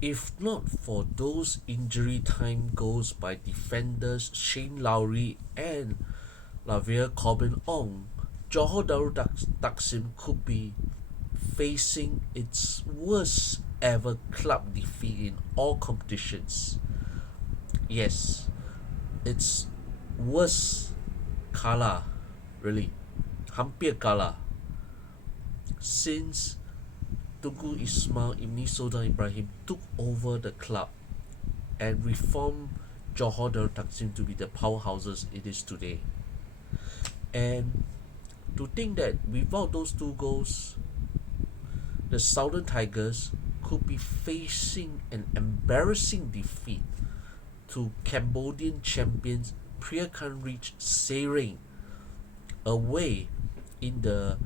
If not for those injury time goals by defenders Shane Lowry and Lavia Corbin Ong, Johor Darul Taksim could be facing its worst ever club defeat in all competitions. Yes, its worst kalah, really. Hampir kalah since Tunku Ismail Ibni Sultan Ibrahim took over the club and reformed Johor Darul Taksim to be the powerhouses it is today. And to think that without those two goals, the Southern Tigers could be facing an embarrassing defeat to Cambodian champions Priakan Reach Sering away in the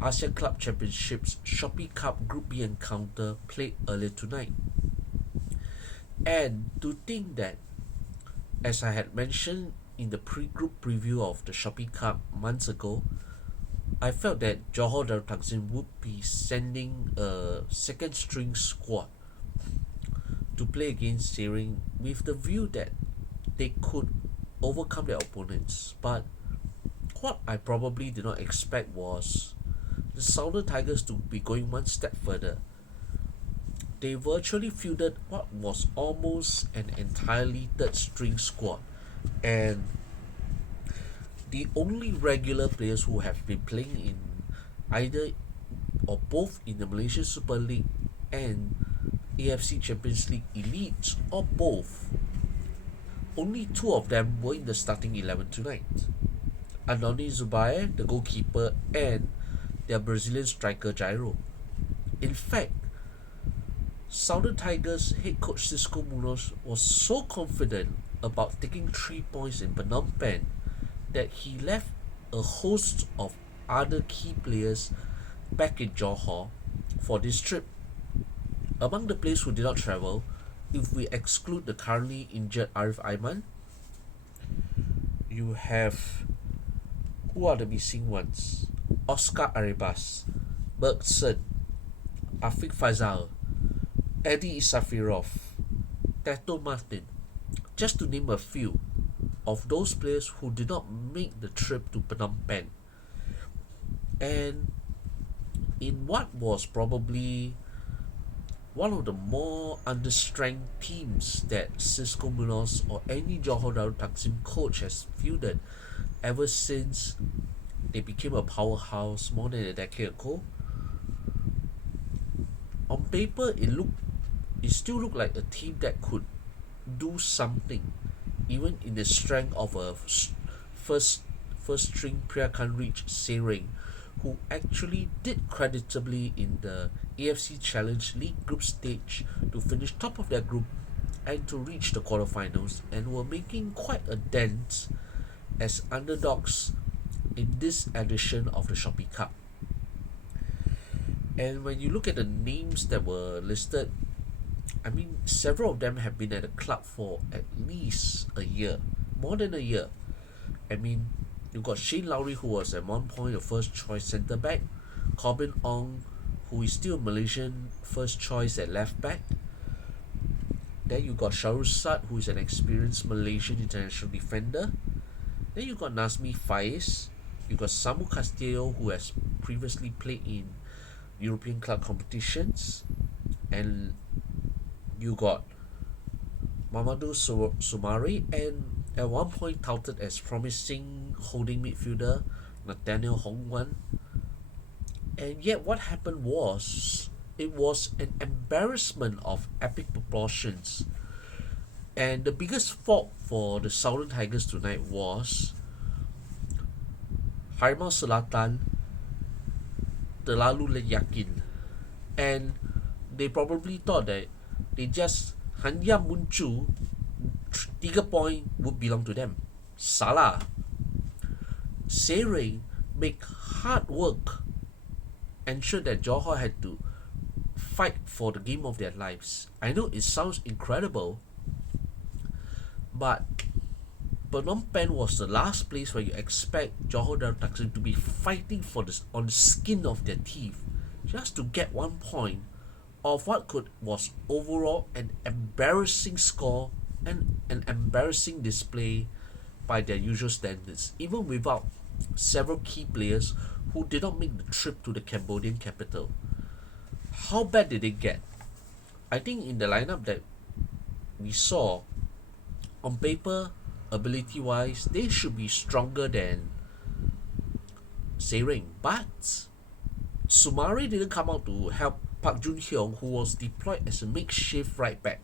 Asia Club Championships Shopee Cup Group B encounter played earlier tonight. And to think that, as I had mentioned in the pre-group preview of the Shopee Cup months ago, I felt that Johor Darul Takzim would be sending a second string squad to play against Sering with the view that they could overcome their opponents. But what I probably did not expect was the Southern Tigers to be going one step further. They virtually fielded what was almost an entirely third string squad, and the only regular players who have been playing in either or both in the Malaysian Super League and AFC Champions League Elite or both, only two of them were in the starting 11 tonight. Andoni Zubair, the goalkeeper, and their Brazilian striker Jairo. In fact, Southern Tigers head coach Xisco Munoz was so confident about taking 3 points in Phnom Penh that he left a host of other key players back in Johor for this trip. Among the players who did not travel, if we exclude the currently injured Arif Aiman, you have, who are the missing ones? Oscar Aribas, Bergson, Afiq Faisal, Eddie Isafirov, Tato Martin, just to name a few of those players who did not make the trip to Phnom Penh. And in what was probably one of the more understrength teams that Xisco Munoz or any Johor Darul Takzim coach has fielded ever since they became a powerhouse more than a decade ago. On paper, it still looked like a team that could do something, even in the strength of a first string Priakan Reach Sering, who actually did creditably in the AFC Challenge League group stage to finish top of their group and to reach the quarterfinals, and were making quite a dent as underdogs in this edition of the Shopee Cup. And when you look at the names that were listed, I mean, several of them have been at the club for at least a year, more than a year. I mean, you've got Shane Lowry, who was at one point a first choice centre back, Corbin Ong, who is still a Malaysian first choice at left back. Then you got Sharusat, who is an experienced Malaysian international defender. Then you got Nazmi Faiz. You got Samu Castillo, who has previously played in European club competitions. And you got Mamadou Sumari, and at one point touted as promising holding midfielder Nathaniel Hongwan. And yet what happened was, it was an embarrassment of epic proportions. And the biggest fault for the Southern Tigers tonight was Harimau Selatan terlalu yakin. And they probably thought that they just hanya muncul 3 point would belong to them. Salah. Sering make hard work, ensured that Johor had to fight for the game of their lives. I know it sounds incredible, but Phnom Penh was the last place where you expect Johor Darul Takzim to be fighting for this on the skin of their teeth just to get 1 point of what could was overall an embarrassing score and an embarrassing display by their usual standards, even without several key players who did not make the trip to the Cambodian capital. How bad did it get? I think in the lineup that we saw, on paper, ability wise, they should be stronger than Sering, but Sumari didn't come out to help Park Jun Hyung, who was deployed as a makeshift right back.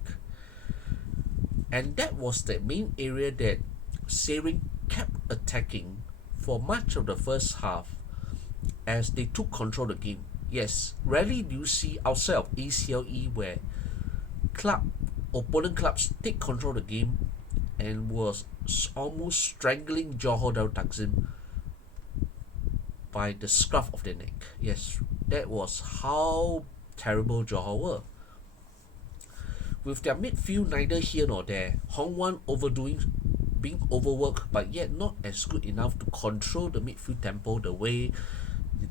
And that was the main area that Sering kept attacking for much of the first half as they took control of the game. Yes, rarely do you see outside of ACLE where opponent clubs take control of the game and was almost strangling Johor Darul Takzim by the scruff of the neck. Yes, that was how terrible Johor were. With their midfield neither here nor there, Hong Wan being overworked but yet not as good enough to control the midfield tempo the way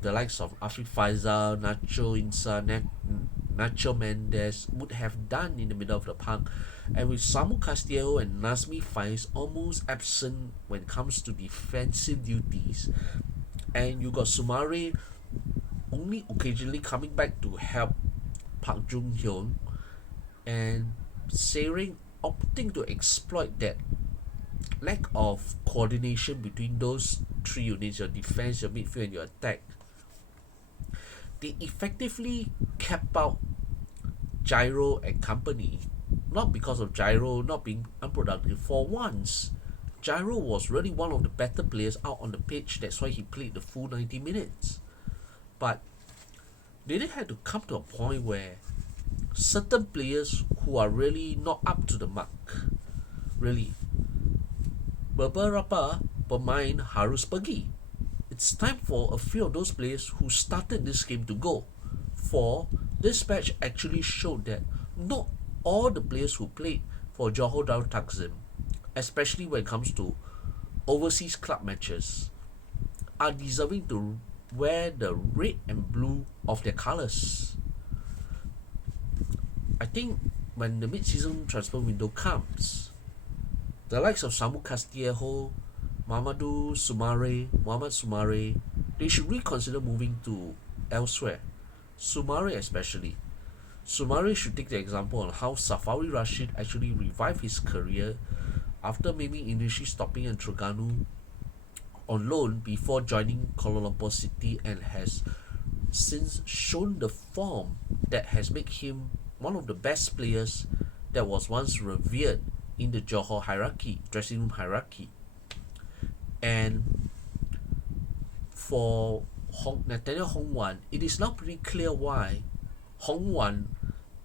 the likes of Afiq Faisal, Nacho Insa, Nacho Mendes would have done in the middle of the park. And with Samu Castillo and Nazmi Faiz almost absent when it comes to defensive duties, and you got Sumare only occasionally coming back to help Park Jung Hyun, and Sering opting to exploit that lack of coordination between those three units, your defense, your midfield, and your attack. They effectively kept out Gyro and company. Not because of Gyro not being unproductive. For once, Gyro was really one of the better players out on the pitch. That's why he played the full 90 minutes. But they did have to come to a point where certain players who are really not up to the mark, really, beberapa pemain harus pergi. It's time for a few of those players who started this game to go. For this match actually showed that not all the players who played for Johor Darul Takzim, especially when it comes to overseas club matches, are deserving to wear the red and blue of their colours. I think when the mid-season transfer window comes, the likes of Samu Castillejo, Muhammad Sumare, they should reconsider moving to elsewhere. Sumare especially. Sumare should take the example on how Safari Rashid actually revived his career after maybe initially stopping in Terengganu on loan before joining Kuala Lumpur City, and has since shown the form that has made him one of the best players that was once revered in the Johor hierarchy, dressing room hierarchy. And for Nathaniel Hong Wan, it is now pretty clear why Hong Wan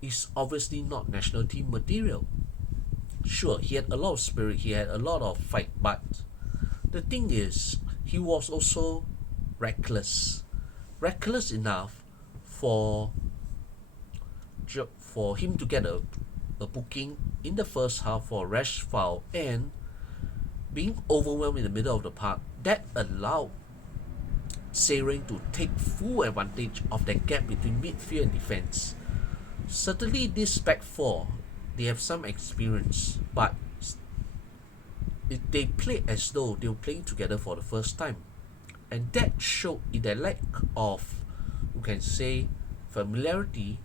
is obviously not national team material. Sure, he had a lot of spirit, he had a lot of fight, but the thing is, he was also reckless. Reckless enough for him to get a booking in the first half for a rash foul and being overwhelmed in the middle of the park. That allowed Sering to take full advantage of that gap between midfield and defense. Certainly this back four, they have some experience, but they play as though they were playing together for the first time. And that showed in their lack of, you can say, familiarity,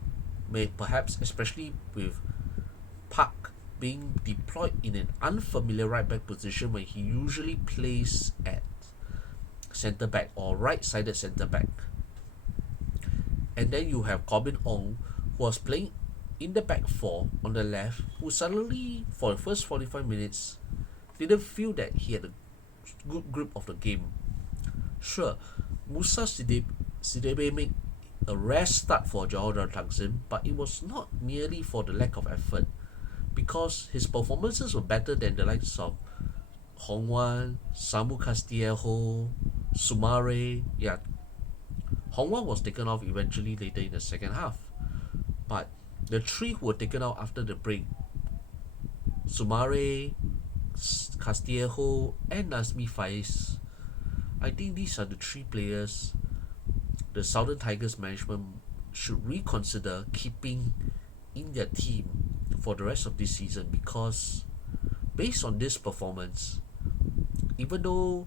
may perhaps especially with Park being deployed in an unfamiliar right back position when he usually plays at centre back or right-sided centre back. And then you have Corbin Ong, who was playing in the back four on the left, who suddenly for the first 45 minutes didn't feel that he had a good grip of the game. Sure, Musa Sidebe made a rare start for Johor Darul Takzim, but it was not merely for the lack of effort, because his performances were better than the likes of Hong Wan, Samu Castillejo, Sumare. Yeah, Hong Wan was taken off eventually later in the second half, but the three who were taken out after the break, Sumare, Castillejo, and Nazmi Faiz, I think these are the three players the Southern Tigers management should reconsider keeping in their team for the rest of this season, because based on this performance, even though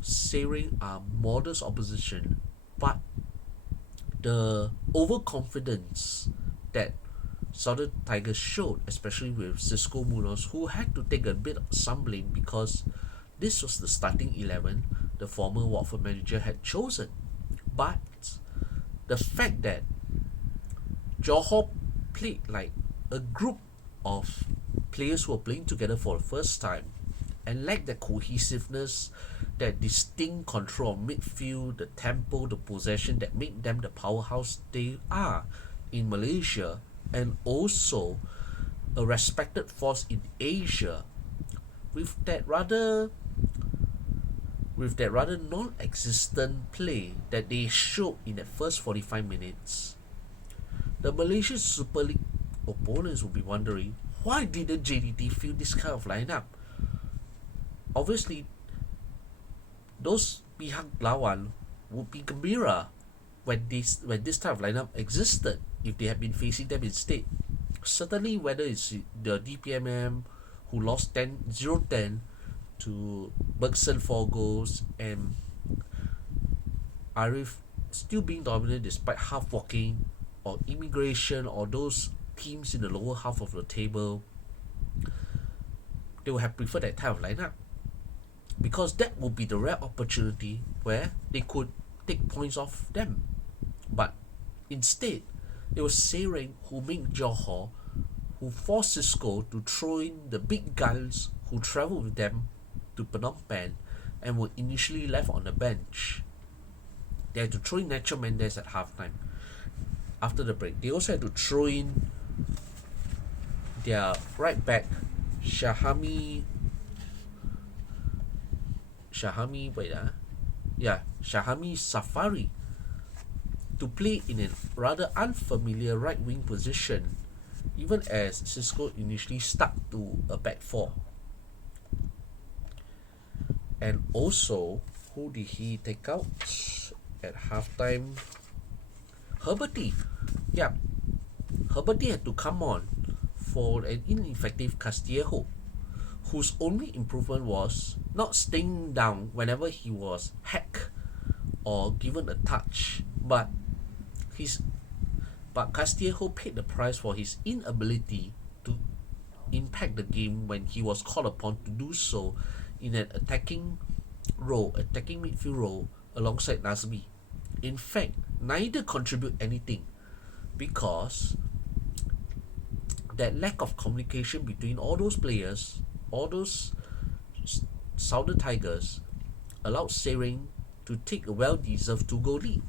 Sering are modest opposition, but the overconfidence that Southern Tigers showed, especially with Xisco Munoz, who had to take a bit of some blame because this was the starting 11 the former Watford manager had chosen. But the fact that Johor played like a group of players who were playing together for the first time and lacked the cohesiveness, that distinct control of midfield, the tempo, the possession that made them the powerhouse they are in Malaysia, and also a respected force in Asia, with that rather non-existent play that they showed in the first 45 minutes, the Malaysian Super League opponents will be wondering, why didn't JDT field this kind of lineup? Obviously, those pihak lawan would be gembira when this type of lineup existed if they had been facing them instead. Certainly, whether it's the DPMM who lost 0-10 to Bergson 4 goals, and Arif still being dominant despite half walking, or immigration, or those teams in the lower half of the table, they would have preferred that type of lineup, because that would be the rare opportunity where they could take points off them. But instead, it was Sering who made Johor, who forced Xisco to throw in the big guns who travelled with them to Phnom Penh and were initially left on the bench. They had to throw in Nacho Mendes at halftime. After the break, they also had to throw in their right back, Shahami, Shahami Safari, to play in a rather unfamiliar right wing position, even as Xisco initially stuck to a back four. And also, who did he take out at halftime? Herberty. Yeah, Herberty had to come on for an ineffective Castillejo, whose only improvement was not staying down whenever he was hacked or given a touch, but Castillejo paid the price for his inability to impact the game when he was called upon to do so in an attacking midfield role alongside Nazmi. In fact, neither contribute anything, because that lack of communication between all those players, all those Southern Tigers, allowed Sering to take a well-deserved 2-goal lead.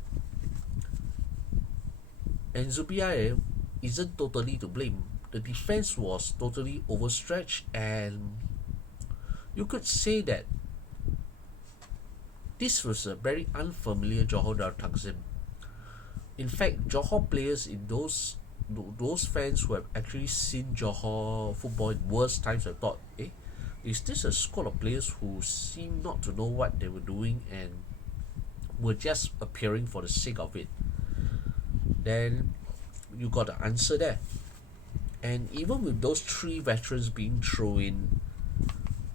And Zubiaye isn't totally to blame. The defense was totally overstretched, and you could say that this was a very unfamiliar Johor Darul Takzim. In fact, Johor players, in those fans who have actually seen Johor football in worse times, have thought, is this a squad of players who seem not to know what they were doing and were just appearing for the sake of it? Then you got the answer there. And even with those 3 veterans being thrown in,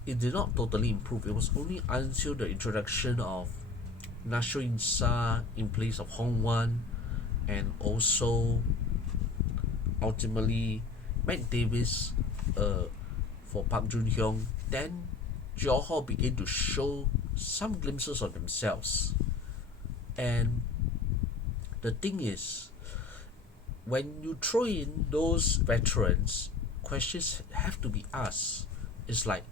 it did not totally improve. It was only until the introduction of Nasho Insa in place of Hong Wan, and also ultimately Matt Davis for Park Jun Hyung, then Johor began to show some glimpses of themselves. And the thing is, when you throw in those veterans, questions have to be asked. It's like,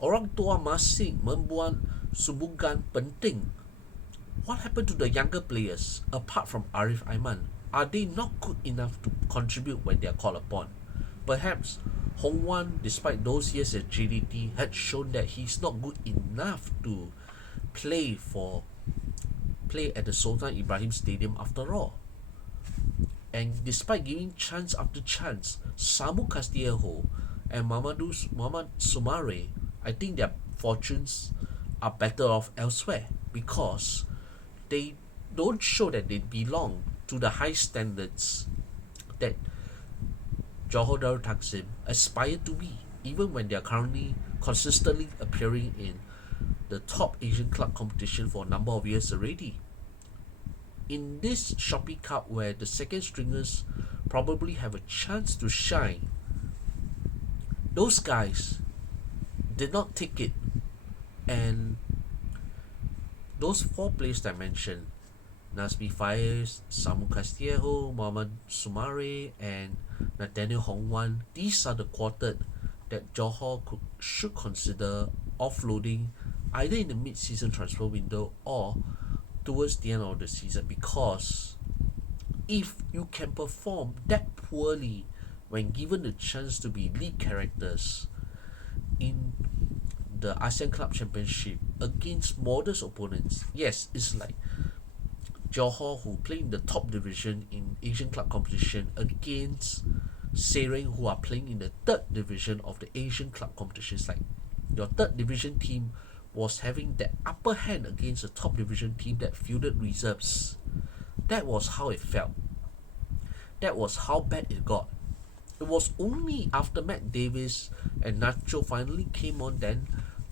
orang tua masing membuat sumbangan penting. What happened to the younger players apart from Arif Aiman? Are they not good enough to contribute when they are called upon? Perhaps Hong Wan, despite those years at JDT, had shown that he's not good enough to play at the Sultan Ibrahim Stadium after all. And despite giving chance after chance, Samu Castillejo and Muhammad Sumare, I think their fortunes are better off elsewhere, because they don't show that they belong to the high standards that Johor Darul Takzim aspire to be, even when they are currently consistently appearing in the top Asian club competition for a number of years already. In this Shopee Cup, where the second stringers probably have a chance to shine, those guys did not take it. And those four players that I mentioned, Nasmi Faiz, Samu Castillejo, Muhammad Sumare, and Nathaniel Hongwan, these are the quartet that Johor should consider offloading either in the mid-season transfer window or towards the end of the season, because if you can perform that poorly when given the chance to be lead characters in the ASEAN Club Championship against modest opponents, yes, it's like Johor, who play in the top division in Asian club competition, against Sereng, who are playing in the third division of the Asian club competitions. Like your third division team was having that upper hand against a top division team that fielded reserves. That was how it felt. That was how bad it got. It was only after Matt Davis and Nacho finally came on, then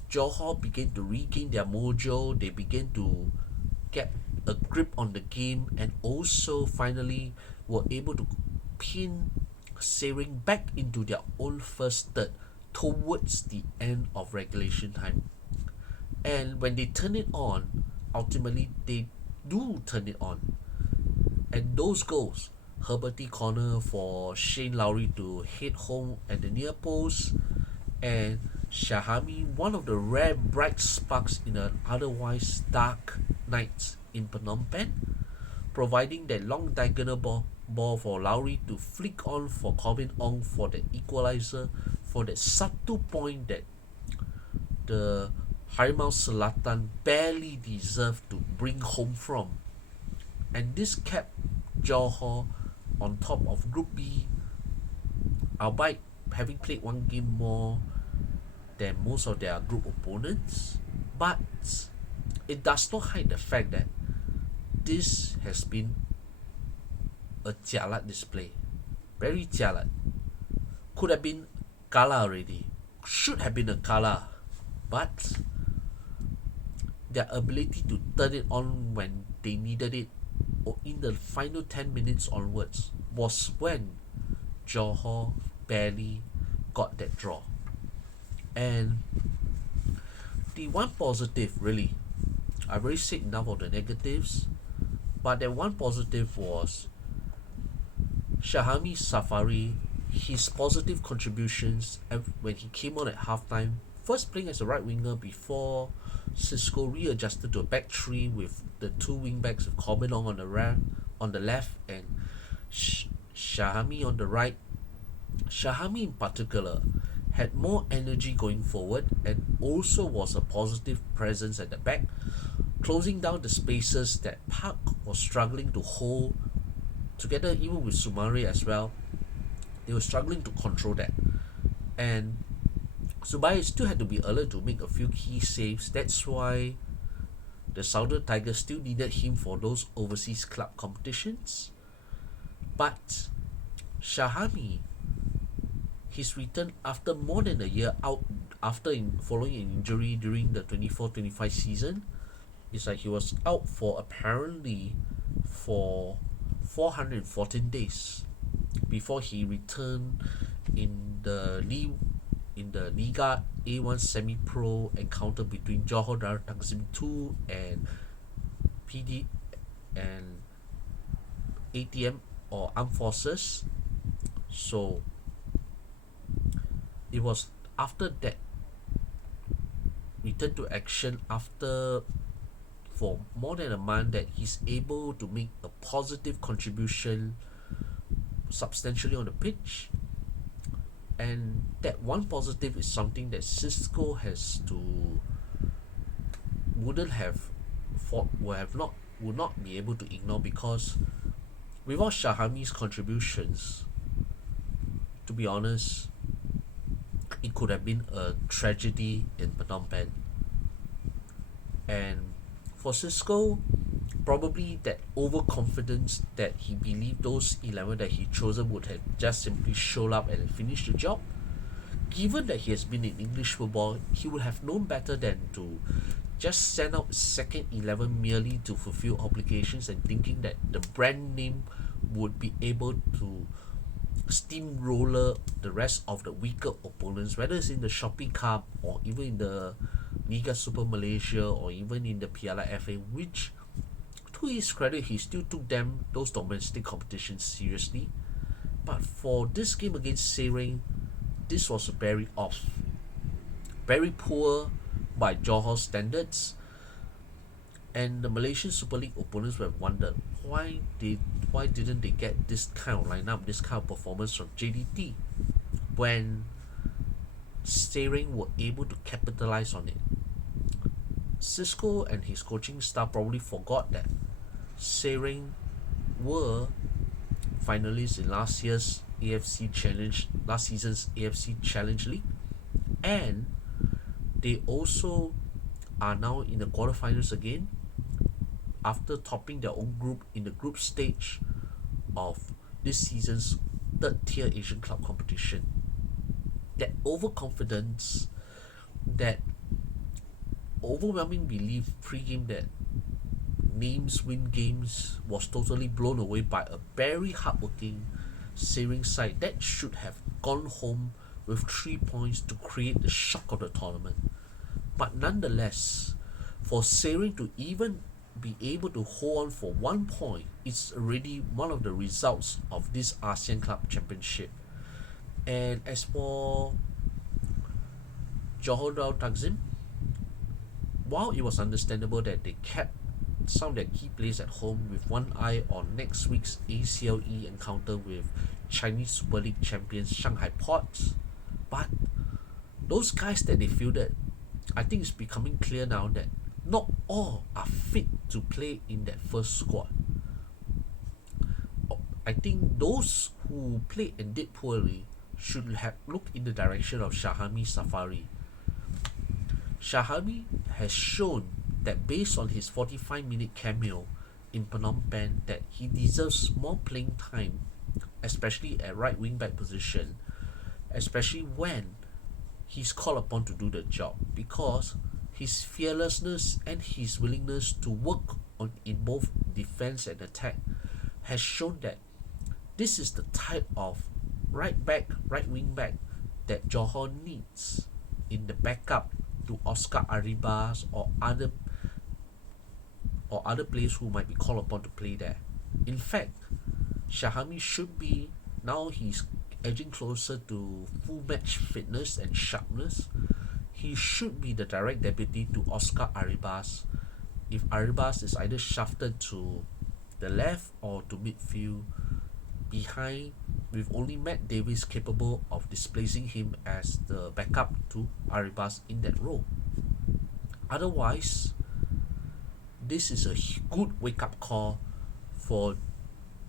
Johor began to regain their mojo. They began to get a grip on the game, and also finally were able to pin Sereng back into their own first third towards the end of regulation time. And when they turn it on, ultimately they do turn it on. And those goals, Herberty corner for Shane Lowry to hit home at the near post, and Shahami, one of the rare bright sparks in an otherwise dark night in Phnom Penh, providing that long diagonal ball for Lowry to flick on for Corbin Ong for the equalizer, for that subtle point that the Harimau Selatan barely deserved to bring home from. And this kept Johor on top of Group B, albeit having played one game more than most of their group opponents. But it does not hide the fact that this has been a jialat display. Very jialat. Could have been Kala already. Should have been a Kala. But their ability to turn it on when they needed it, or in the final 10 minutes onwards, was when Johor barely got that draw. And the one positive, really, I've already said enough of the negatives, but that one positive was Shahami Safari, his positive contributions when he came on at halftime, first playing as a right winger before Xisco readjusted to a back three with the two wing backs of Corbin Ong on the left and Shahami on the right. Shahami in particular had more energy going forward and also was a positive presence at the back, closing down the spaces that Park was struggling to hold, together even with Sumare as well. They were struggling to control that. And Zubair still had to be alert to make a few key saves. That's why the Southern Tigers still needed him for those overseas club competitions. But Shahami, his return after more than a year out, following an injury during the 24-25 season, is like he was out for apparently for 414 days before he returned in the Liga A1 semi-pro encounter between Johor Darul Takzim 2 and PD and ATM or Armed Forces. So it was after that return to action after for more than a month that he's able to make a positive contribution substantially on the pitch. And that one positive is something that Xisco would not be able to ignore, because without Shahami's contributions, to be honest, it could have been a tragedy in Phnom Penh. And for Xisco, probably that overconfidence that he believed those 11 that he chosen would have just simply showed up and finished the job. Given that he has been in English football, he would have known better than to just send out second 11 merely to fulfill obligations and thinking that the brand name would be able to steamroller the rest of the weaker opponents, whether it's in the Shopee Cup or even in the Liga Super Malaysia or even in the Piala FA, which to his credit he still took them those domestic competitions seriously. But for this game against Sering, this was very off, very poor by Johor standards, and the Malaysian Super League opponents would have wondered why didn't they get this kind of lineup, this kind of performance from JDT when Sering were able to capitalize on it. Xisco and his coaching staff probably forgot that Sering were finalists in last season's AFC Challenge League, and they also are now in the quarterfinals again after topping their own group in the group stage of this season's third tier Asian club competition. That overconfidence, that overwhelming belief pre-game that names win games was totally blown away by a very hardworking Sering side that should have gone home with 3 points to create the shock of the tournament. But nonetheless, for Sering to even be able to hold on for 1 point, it's already one of the results of this ASEAN Club Championship. And as for Johor Darul Takzim, while it was understandable that they kept some of their key players at home with one eye on next week's ACLE encounter with Chinese Super League champions Shanghai Ports, but those guys that they fielded, I think it's becoming clear now that not all are fit to play in that first squad. I think those who played and did poorly should have looked in the direction of Shahami Safari. Shahami has shown that based on his 45-minute cameo in Phnom Penh that he deserves more playing time, especially at right wing back position, especially when he's called upon to do the job, because his fearlessness and his willingness to work on in both defense and attack has shown that this is the type of right wing back that Johor needs in the backup to Oscar Arribas or other players who might be called upon to play there. In fact, Shahami should be, now he's edging closer to full match fitness and sharpness, he should be the direct deputy to Oscar Arribas if Arribas is either shafted to the left or to midfield behind, with only Matt Davis capable of displacing him as the backup to Arribas in that role. Otherwise, this is a good wake-up call for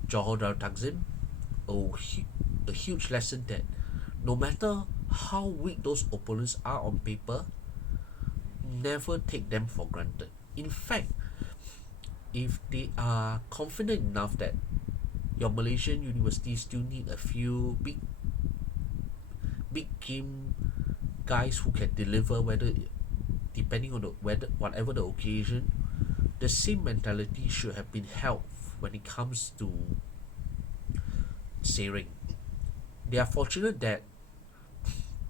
Johor Darul Takzim, a huge lesson that no matter how weak those opponents are on paper, never take them for granted. In fact, if they are confident enough that your Malaysian universities still need a few big game guys who can deliver, whether depending on whatever the occasion, the same mentality should have been held when it comes to Sering. They are fortunate that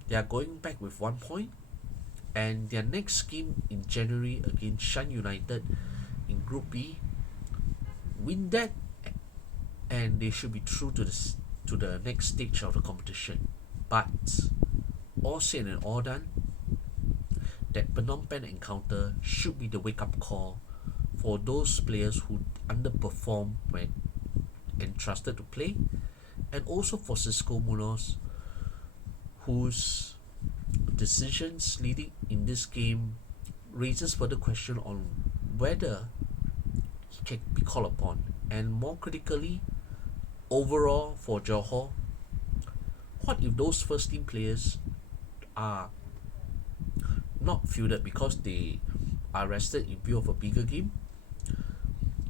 they are going back with 1 point, and their next game in January against Shan United in Group B, win that, and they should be through to the next stage of the competition. But all said and all done, that Phnom Penh encounter should be the wake-up call for those players who underperform when entrusted to play, and also for Xisco Munoz, whose decisions leading in this game raises further question on whether he can be called upon, and more critically, overall for Johor, what if those first team players are not fielded because they are rested in view of a bigger game?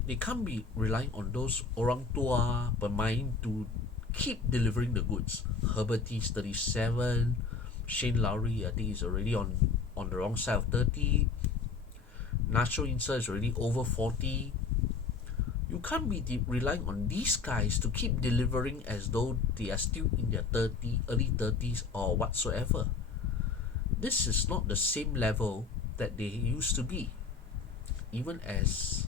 They can't be relying on those orang tua bermain to keep delivering the goods. Herbert is 37, Shane Lowry I think is already on the wrong side of 30. Nacho Insa is already over 40. You can't be relying on these guys to keep delivering as though they are still in their early 30s or whatsoever. This is not the same level that they used to be, even as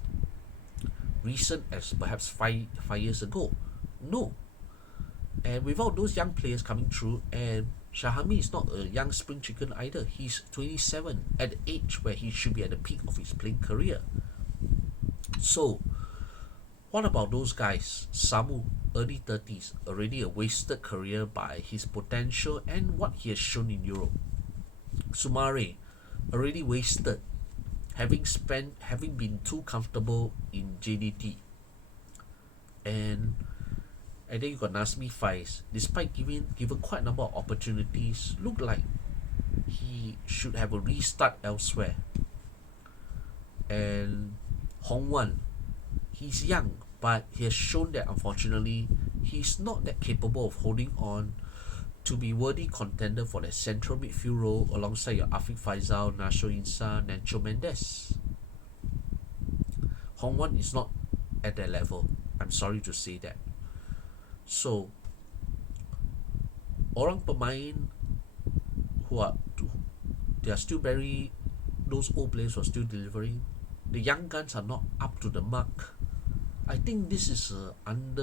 recent as perhaps five years ago. No. And without those young players coming through, and Shahami is not a young spring chicken either. He's 27 at the age where he should be at the peak of his playing career. So, what about those guys? Samu, early 30s, already a wasted career by his potential and what he has shown in Europe. Sumare, already wasted, having been too comfortable in JDT. And then you got Nasmi Faiz, despite given quite a number of opportunities, look like he should have a restart elsewhere. And Hong Wan, he's young, but he has shown that unfortunately he's not that capable of holding on to be worthy contender for the central midfield role alongside your Afiq Faisal, Nacho Insa, Nacho Mendes. Hong Wan is not at that level. I'm sorry to say that. So, orang pemain they are still those old players who are still delivering. The young guns are not up to the mark. I think this is and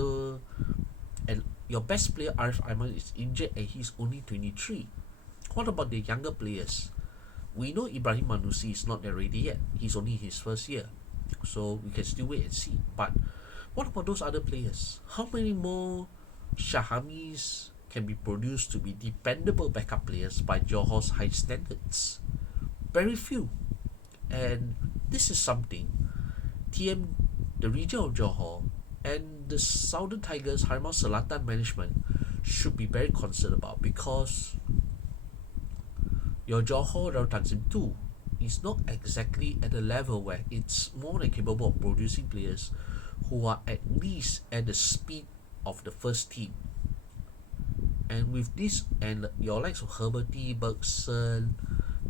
your best player Arif Aiman is injured and he's only 23. What about the younger players? We know Ibrahim Manusi is not there ready yet. He's only his first year, so we can still wait and see. But what about those other players? How many more Shahamis can be produced to be dependable backup players by Johor's high standards? Very few. And this is something the region of Johor and the Southern Tigers Harimau Selatan management should be very concerned about, because your Johor Darul Takzim 2 is not exactly at a level where it's more than capable of producing players who are at least at the speed of the first team. And with this, and your likes of Herberty, Bergson,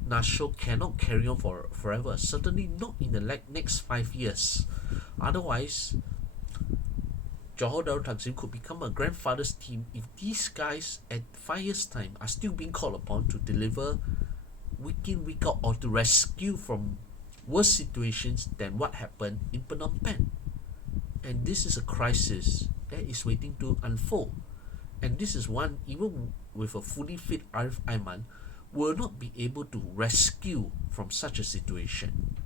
Nasho cannot carry on forever. Certainly not in the next 5 years. Otherwise, Johor Darul Takzim could become a grandfather's team if these guys at 5 years' time are still being called upon to deliver week in, week out, or to rescue from worse situations than what happened in Phnom Penh. And this is a crisis that is waiting to unfold. And this is one, even with a fully fit Arif Aiman, will not be able to rescue from such a situation.